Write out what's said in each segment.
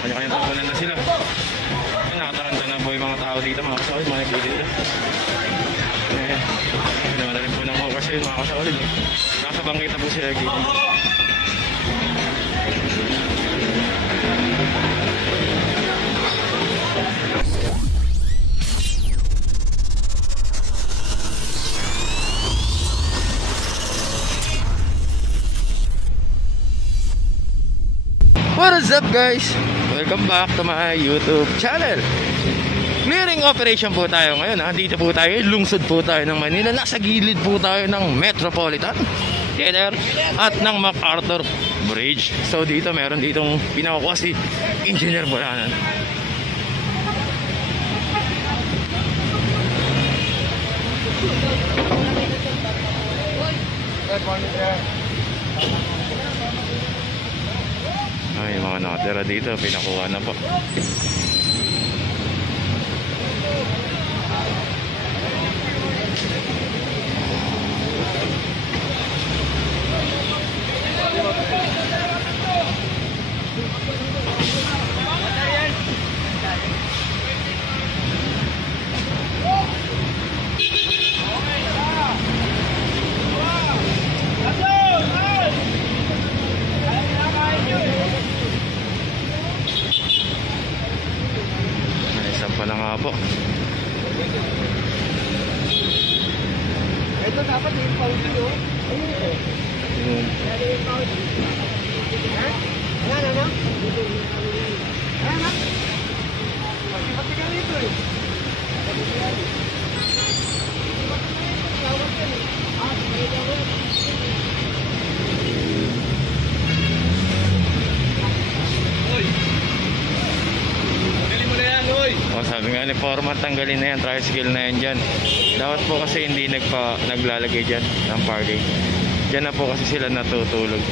Kanya-kanyang tapunan na sila. Nakataranta na po yung mga tao dito, mga kasolid, mga nagpilid. Ginawa na rin po ng focus yun, mga kasolid. Nasa bangkita po sila dito. What is up guys? Welcome back to my YouTube channel. Clearing operation po tayo ngayon. Dito po tayo, lungsod po tayo ng Manila. Nasa gilid po tayo ng Metropolitan Theater at ng MacArthur Bridge. So dito meron ditong pinakukuha si Engineer Bulanan. Ay, mga nakatira dito, pinakuha na po. Pala nga po. Ito dapat yung Pauli, oh. Ayun. Ha? Ano? Ano? Pati ka rito, eh. Sabi nga ni Foreman, tanggalin na yan, tricycle na yan dyan. Dapat po kasi hindi naglalagay dyan ng parking. Dyan na po kasi sila natutulog.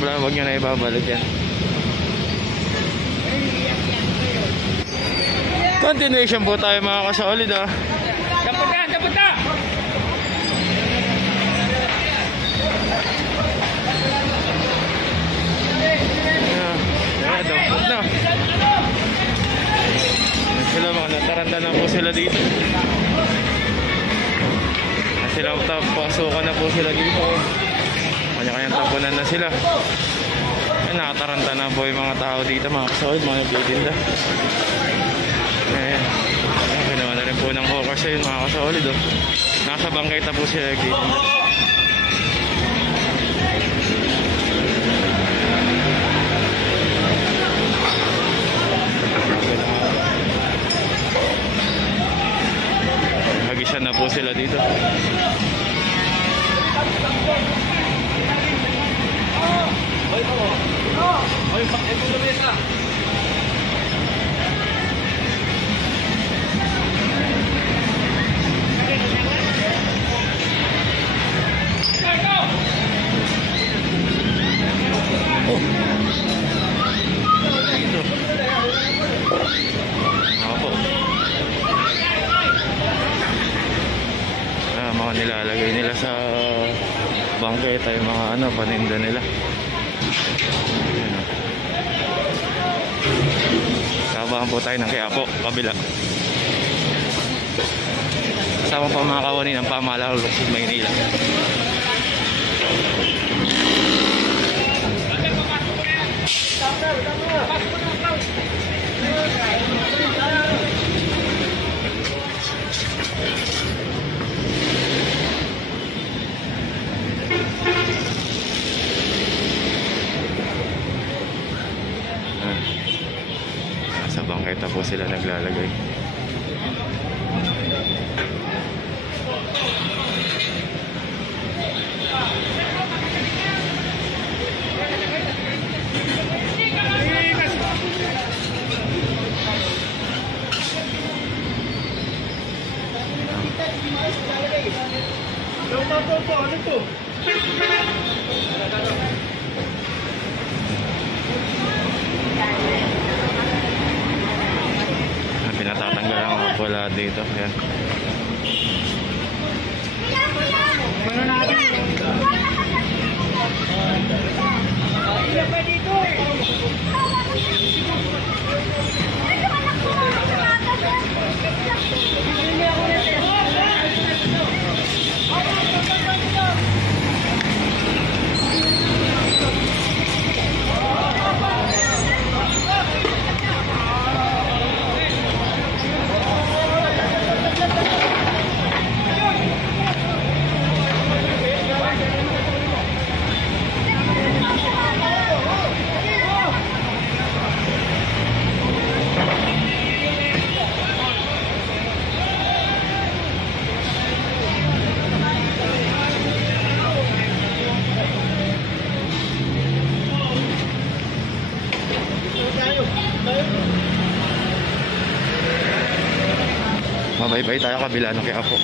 Huwag nyo na ibabalik yan. Continuation po tayo mga kasolid, ah. Dapat ka! Dapat na. Sila mga nataranda na po sila dito. Sila pasukan na po sila dito. Kanya-kanyang tapunan na sila. Ay, nakataranta na po yung mga tao dito, mga kasolid, mga nagtitinda. Ayan. Ginawa na rin po ng focus yun, mga kasolid, oh. Nasa bangkita po sila nagtitinda. Hagisan na po sila dito. Oy, bakit mo lumesa? Mga nilalagay nila sa bangketa yung mga paninda nila. Kabahan po tayo ng Quiapo, kabila. Kasama pa mga kawani ng pamahalaan ng Lungsod Maynila. Sa bangketa po sila naglalagay. lahat dito. Ayan. Mabay-bay tayo kabila ng Quiapo.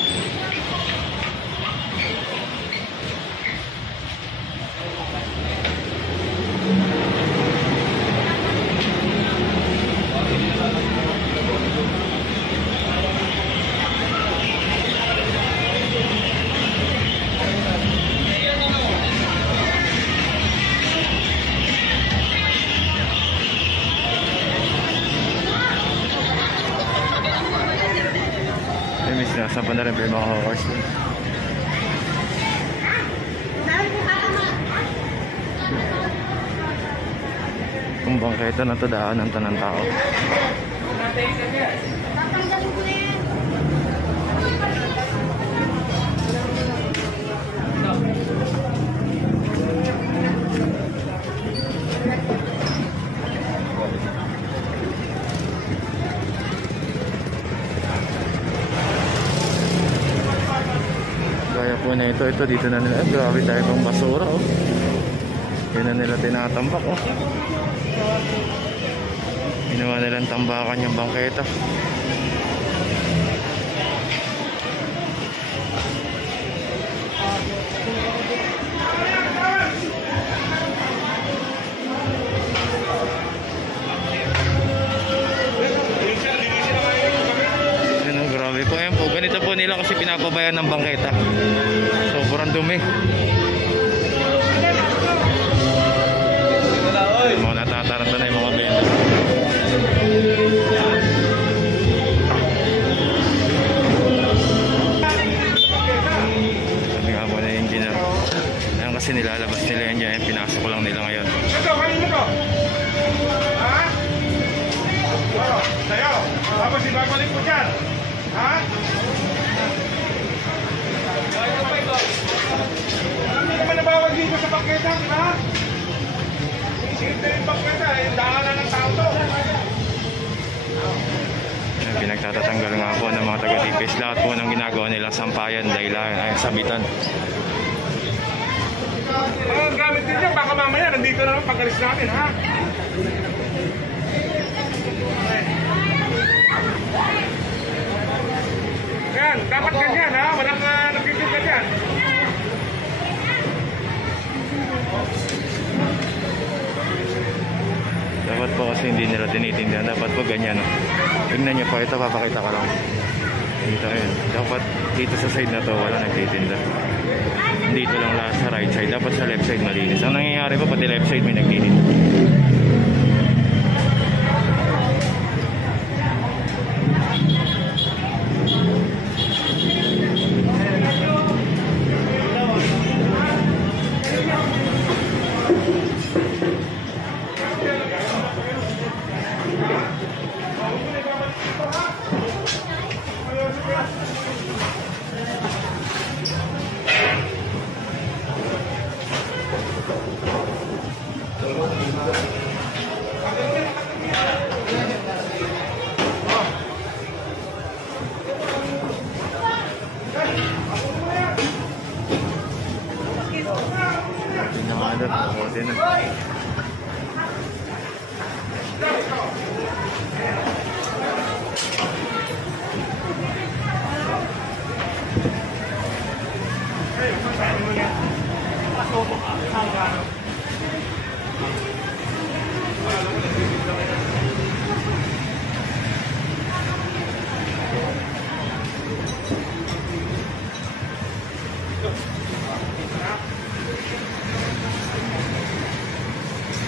Nasa pa na rin yung mga hawkers. Kung bangketa na ito, daanan ito ng tao. Na ito dito na nila, grabe tayo pang basura, oh. Yun na nila tinatambak, oh. Ginawa nilang tambakan yung bangketa. Grabe po, ayan po, ganito po nila kasi pinapabayan ng bangketa. Sobrang dumi. Yung mga natataranta na yung mga benda. Sabi nga po na yung engineer. Ayan kasi nilalabas nila yan dyan. Pinasok ko lang nila ngayon. Ito, kanino to? Ha? Oo, sa'yo. Tapos ibabalik mo dyan. Ha? Hindi naman nabawag dito sa bangketa, di ba? Isipin na yung bangketa, yung daanan ng tao to. Pinagtatatanggal nga po ng mga taga-tipis. Lahat po ng ginagawa nilang sampayan dahil ay sabitan. Ang gamit din dyan, baka mamaya nandito na ang pag-alis namin, ha? Yan, dapat ganyan, ha? Walang nagtitinda dyan. Dapat po kasi hindi nila tinitindihan. Dapat po ganyan. Tingnan nyo po. Ito papakita ko lang. Dito yun. Dapat dito sa side na to wala nagtitinda. Dito lang lahat sa right side. Dapat sa left side malinis. Ang nangyayari po pati left side may nagtitinda.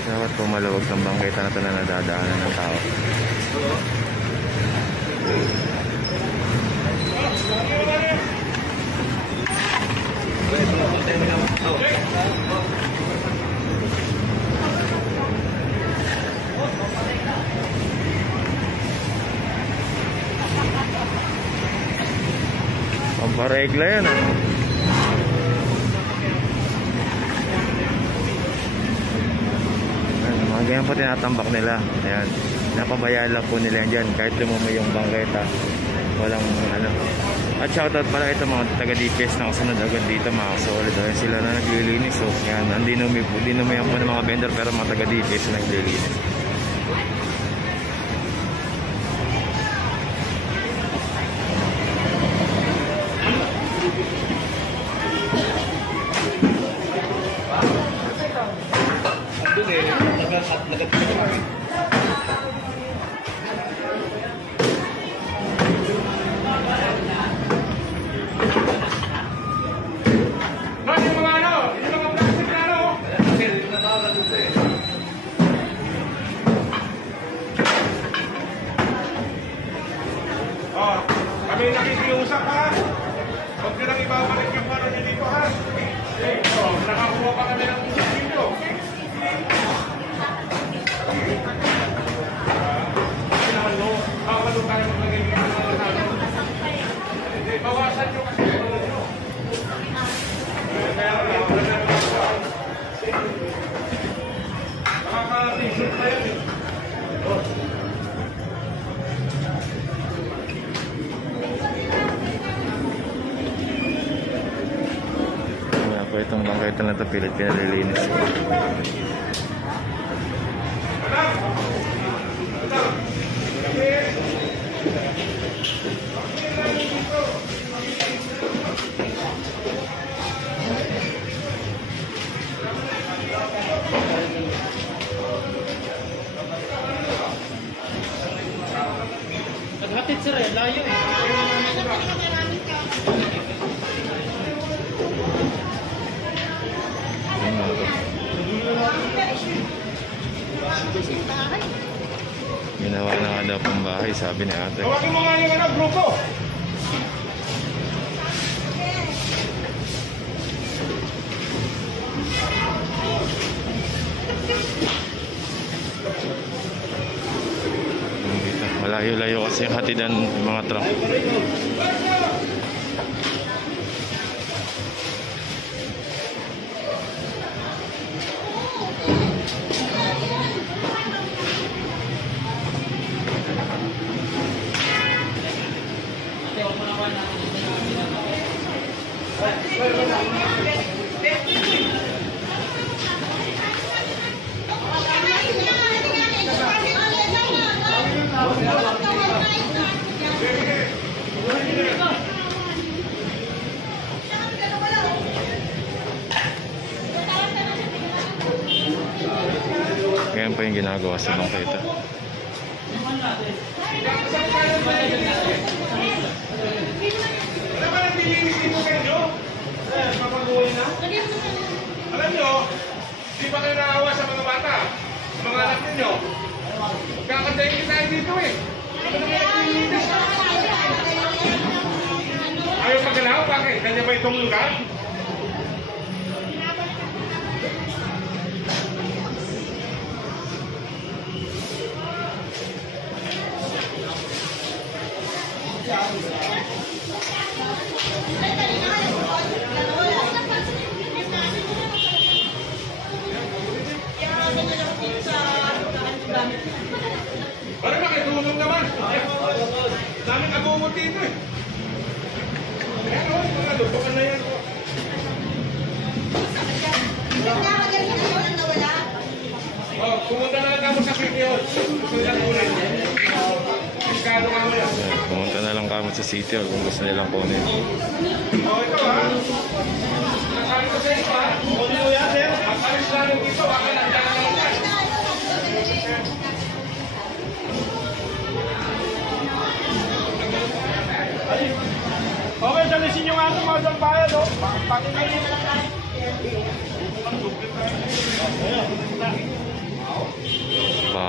Dapat po maluwag ng bangketa na ito na nadadaanan ng tao. Pamparegla yan ah. Mga ganyan po tinatambak nila. Ayan. Napabayaan lang po nila yan dyan. Kahit lumumi yung bangketa. Walang ano. At shoutout pala ito mga taga-DPS na kasunod agad dito mga kasolid. Ayan sila na naglilinis. So yan. Hindi numiyan po ng mga vendor pero mga taga-DPS na naglilinis. Kami nakikiusap ha. Huwag nyo lang ibabalik yung ano nyo dito ha. Nakakuha pa kami ng usap dito. Bawal tayo maglagay ng mga namin. Bawasan nyo kasi ano nyo. Nakaka-t-shirt na yan eh. Itong bangketa na ito pilit pinalilinis ko. Naghatid sir eh, layo eh. Ginawa na nga daw pang bahay, sabi ni ate. Tawagin mo nga yung ano, grupo. Dito, malayo-layo kasi yung hatidan ng mga truck. Kaya pa yung ginagawa sa bangketa. Ano ba nang dilinis dito sa inyo? Mapaguhin na? Alam nyo, di ba kayo naawa sa mga bata? Sa mga anak ninyo? Kakatayin tayo dito eh. Ano na kaya dilinis? Ayaw magalaw? Bakit? Kanya ba itong lugar? Para makitulong naman. Daming abubot dito eh. Ayan o, mga lupukan na yan. Pumunta na lang kamo sa City Hall. Gusto nilang kunin. Iskado kamo yan. Pumunta na lang kamo sa City Hall kung gusto nilang kunin. Ito ha. Nasabi ko sa ito ha. Kunin mo yan, sir. Ang alis namin dito, waka lang dyan lang yan. Okay, salisin yung ating mga salbayan, no? Pakinggan.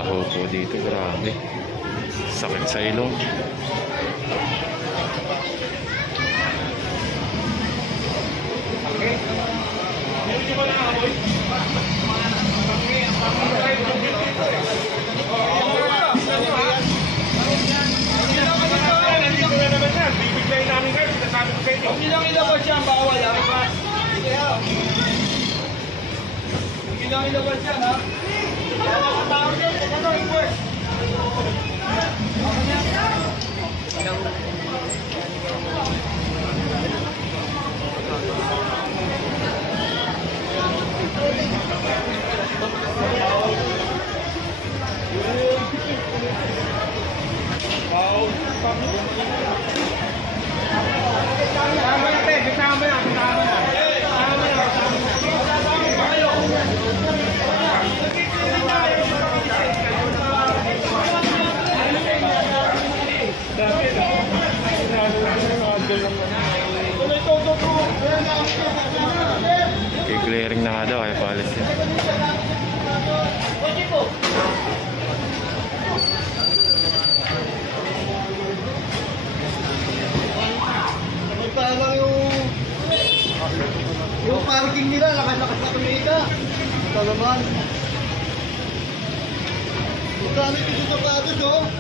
nakaupo dito. Grabe. Sakit sa ilong. Hindi mo na amoy? Nandito na naman yan. Bibigay namin kayo. Sinasabi ko sa inyo. Hindi lang ilabas yan, bawal ha. Sige ha. Hindi lang ilabas yan ha. Bawal sa tao yan. Ano yung work? I-clearing na nga daw, kaya paalis yan. Parang yung parking nila, lakas-lakas na kumita. Ito naman. Magkano ito sa sapatos, oh?